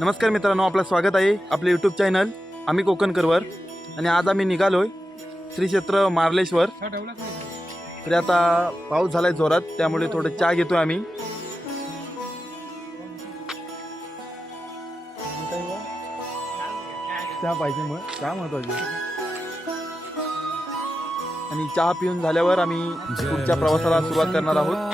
नमस्कार मित्रांनो आपलं स्वागत आहे आपले यूट्यूब चॅनल आम्ही कोकणकरवर. आणि आज आम्ही निघालो श्री क्षेत्र मार्लेश्वर. तरी आता पाऊस झालाय जोरात त्यामुळे थोडं चहा घेतोय आम्ही. चहा पाहिजे मग चहा महत्वाची आणि चहा पिऊन झाल्यावर आम्ही पुढच्या प्रवासाला सुरुवात करणार आहोत.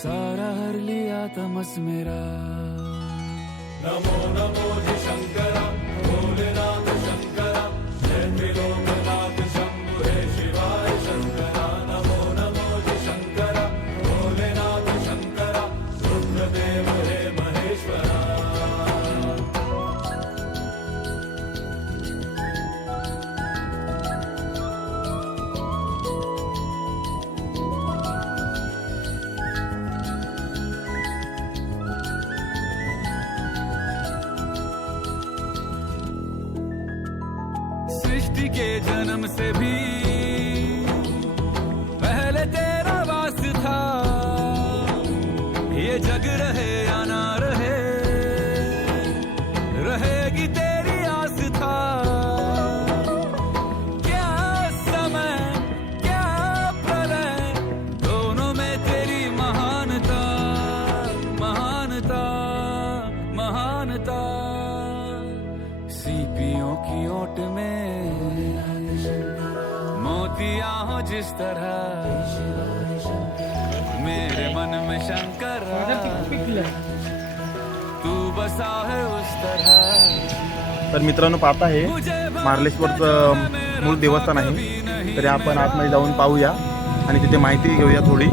सारा हर लिया तमस मेरा। नमो नमो शंकरा भोलेनाथ के जन्म से भी मोतिया हो जिस तरह। मेरे मन में शंकर तू बसा है उस तरह। तर मित्रांनो पाहता आहे मुझे मार्लेश्वरचं मूळ देवस्थान आहे. तरी आपण आतमध्ये जाऊन पाहूया आणि तिथे माहिती घेऊया थोडी.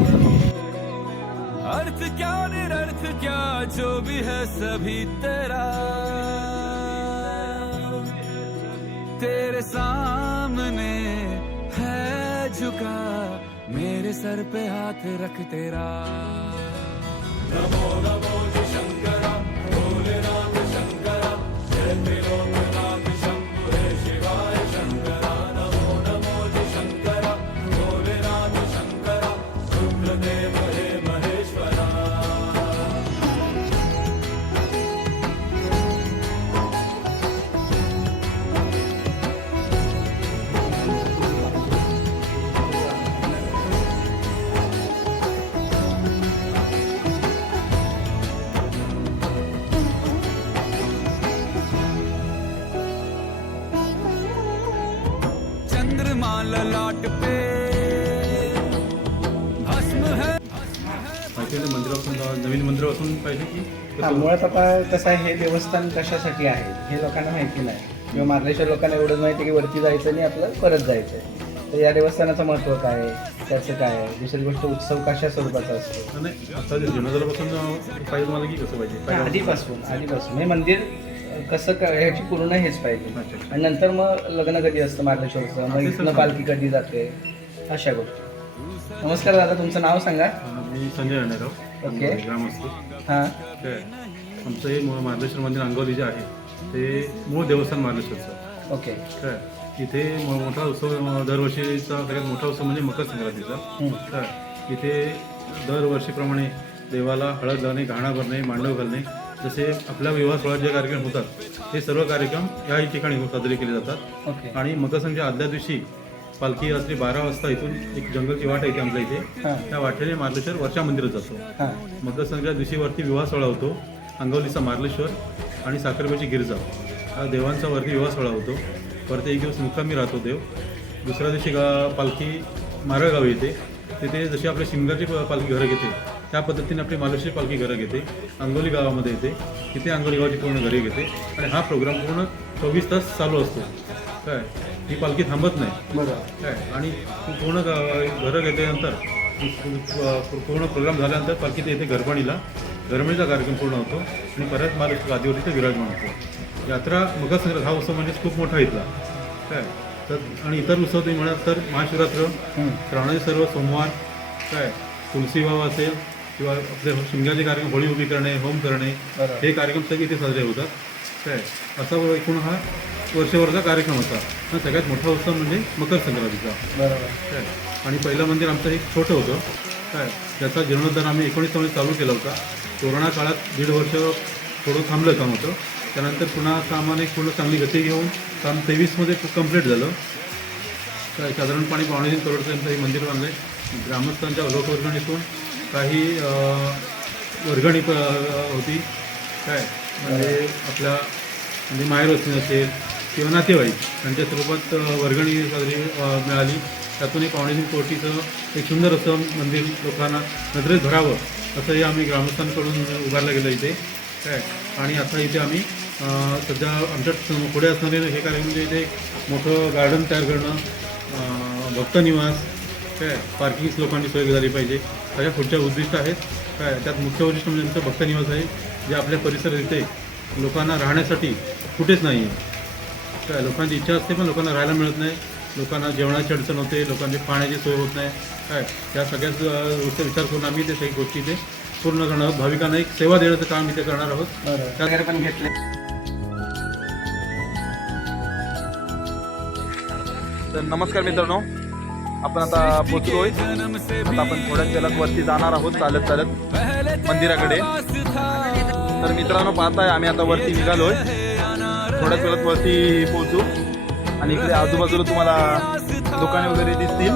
अर्थ क्या निरर्थ क्या जो भी है सभी तेरा। तेरे सामने है झुका मेरे सर पे हाथ रख तेरा। नमो नमो। चंद्रमा ललाट पे भस्म है मंदिरापासून नवीन मंदिरापासून पाहिजे की? हा मुळात आता कसं आहे हे देवस्थान कशासाठी आहे हे लोकांना माहिती नाही. किंवा मार्लेश्वर लोकांना एवढंच माहिती की वरती जायचं आणि आपलं परत जायचं तर या देवस्थानाचं महत्त्व काय आहे? त्याचं काय आहे? दुसरी गोष्ट उत्सव कशा स्वरूपाचा असतो? नाही आता जीर्णोद्धारापासून पाहिजे तुम्हाला की कसं पाहिजे पाहिजे? आधीपासून आधीपासून. हे मंदिर कसं काय ह्याची पूर्ण हेच पाहिजे. आणि नंतर मग लग्न कधी असतं मार्लेश्वरचं मग इथनं पालखी कधी जाते? अशा गोष्टी. नमस्कार दादा तुमचं नाव सांगा. मी संजय राणेराव. ओके. ग्रामस्थ. हां. आमचं हे म- मार्लेश्वर मंदिर अंगवली जे आहे ते मूळ देवस्थान मार्लेश्वरचं ओके. काय इथे मोठा उत्सव दरवर्षीचा सगळ्यात मोठा उत्सव म्हणजे मकर संक्रांतीचा. काय इथे दरवर्षीप्रमाणे देवाला हळद लावणे घाणा भरणे मांडव घालणे जसे आपल्या विवाह सोहळ्यात जे कार्यक्रम होतात हे सर्व कार्यक्रम याही ठिकाणी साजरे केले जातात. ओके. आणि मकर संक्रांतीच्या आदल्या दिवशी पालखी रात्री बारा वाजता इथून एक जंगलची वाट आहे आमच्या इथे. हां. त्या वाटेने मार्लेश्वर वर्षा मंदिरात जातो. हां. मकर संक्रांत दिवशी वरती विवाह सोहळा होतो. अंगवलीचा मार्लेश्वर आणि साखरपेची गिरजा. हा देवांचा वरती विवाह सोहळा होतो. वरती एक दिवस मुक्कामी राहतो देव. दुसऱ्या दिवशी गा पालखी मारळगावी येते. तिथे जशी आपल्या शिमगाची प- पालखी घरं घेते त्या पद्धतीने आपली मालुशी पालखी घरं घेते अंगोली गावामध्ये येते तिथे अंगोली गावाची पूर्ण घरे घेते आणि हा प्रोग्राम पूर्ण चोवीस तास चालू असतो. काय? ही पालखी थांबत नाही. काय? आणि ती पूर्ण घरं घेतल्यानंतर पूर्ण प्रोग्राम झाल्यानंतर पालखी येथे गरबणीला गरबणीचा कार्यक्रम पूर्ण होतो आणि परत महाराष्ट्र गादीवर इथे विराजमान होतो. यात्रा संक्रांत हा उत्सव म्हणजे खूप मोठा इथला. काय? तर आणि इतर उत्सव तुम्ही म्हणाल तर महाशिवरात्र श्रावणाचे सर्व सोमवार काय? तुलसी विवाह असेल किंवा आपले शिमग्याचे कार्यक्रम होळी उभी करणे होम करणे. हे कार्यक्रम सगळे इथे साजरे होतात. काय असा एकूण हा वर्षभरचा कार्यक्रम होता. आणि सगळ्यात मोठा उत्सव म्हणजे मकर संक्रांतीचा. काय आणि पहिलं मंदिर आमचं एक छोटं होतं. काय ज्याचा जीर्णोद्धार आम्ही एकोणीसमध्ये चालू केला होता. कोरोना काळात दीड वर्ष थोडं थांबलं काम होतं. त्यानंतर पुन्हा कामाने पूर्ण चांगली गती घेऊन काम तेवीसमध्ये कंप्लीट झालं. काय साधारणपणे पावणे तीन करोडपर्यंत हे मंदिर बांधलं आहे ग्रामस्थांच्या लोकवर्गणीतून काही वर्गणी प होती. काय? म्हणजे आपल्या म्हणजे माहेर वस्ती असेल किंवा नातेवाईक यांच्या स्वरूपात वर्गणी साजरी मिळाली. त्यातून एक पावणेसिंग कोटीचं एक सुंदर असं मंदिर लोकांना नजरेत भरावं असंही आम्ही ग्रामस्थांकडून उभारलं गेलं इथे. काय? आणि आता इथे आम्ही सध्या आमच्या पुढे असणारे हे कार्यक्रम म्हणजे इथे एक मोठं गार्डन तयार करणं भक्तनिवास भक्त निवास काय? पार्किंग लोकांची सोय झाली पाहिजे. त्याच्या पुढच्या उद्दिष्ट आहेत. काय त्यात मुख्य उद्दिष्ट म्हणजे आमचं भक्त निवास आहे. जे आपल्या परिसरात इथे लोकांना राहण्यासाठी कुठेच नाही आहे. काय लोकांची इच्छा असते पण लोकांना राहायला मिळत नाही. लोकांना जेवणाची अडचण होते लोकांची पाण्याची सोय होत नाही. काय या सगळ्याच गोष्टी विचार करून आम्ही ते सगळी गोष्टी इथे पूर्ण करणार आहोत भाविकांना एक सेवा देण्याचं काम इथे करणार आहोत. वगैरे पण घेतले. तर नमस्कार मित्रांनो. आपण आता पोचलोय आता आपण थोड्याच जलद वरती जाणार आहोत चालत चालत मंदिराकडे. तर मित्रांनो पाहताय आम्ही आता वरती निघालोय. थोड्याच वेळात वरती पोहोचू. आणि इकडे आजूबाजूला तुम्हाला दुकाने वगैरे दिसतील.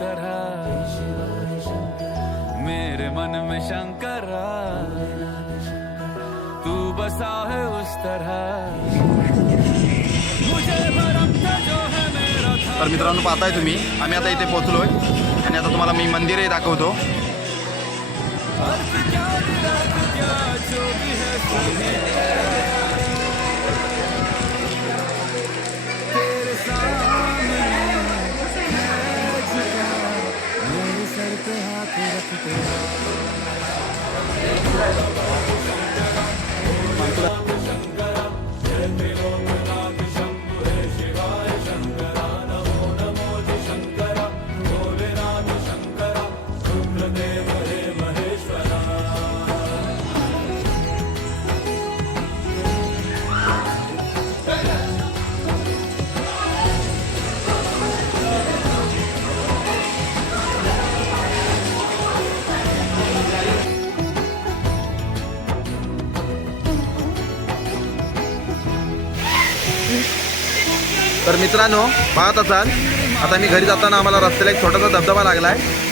तरह। मेरे मन में शंकरा तू बसा है उस तरह। मुझे जो है मेरा तर मित्रांनो पाहताय तुम्ही आम्ही आता इथे पोहोचलोय. आणि आता तुम्हाला मी मंदिरही दाखवतो. अर्थ क्या विराट क्या जो भी है। मित्रांनो पाहत असाल आता मी घरी जाताना आम्हाला रस्त्याला एक छोटासा धबधबा लागला आहे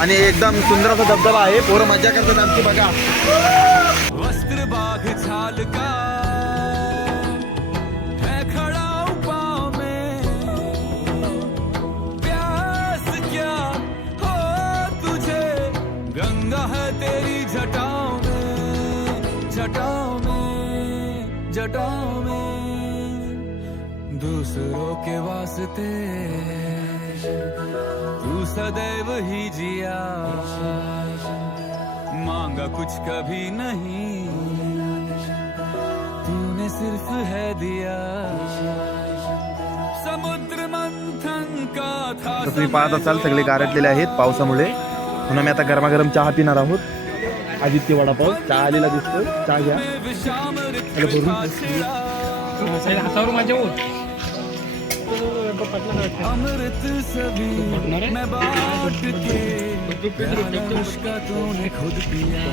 आणि एकदम सुंदर असा धबधबा आहे. पोरं मजा करतात आमची बघा. वस्त्र बाघ का प्यास हो तुझे? गंगा तेरी जटाओं में जटाओं में जटाओं में. दूसरों के वास्ते। तू सदैव ही जिया। मांगा कुछ कभी नहीं। तूने सिर्फ है दिया। समुद्र मंथन का था तुम्ही पाहत असाल सगळे गारटलेले आहेत पावसामुळे. म्हणून आम्ही आता गरमागरम चहा पिणार आहोत. आदित्य वडापाव चहा आलेला दिसतोय. चहा घ्या. हातावर माझ्या होत अमृत सभी मैं बाट के उसका तूने खुद पिया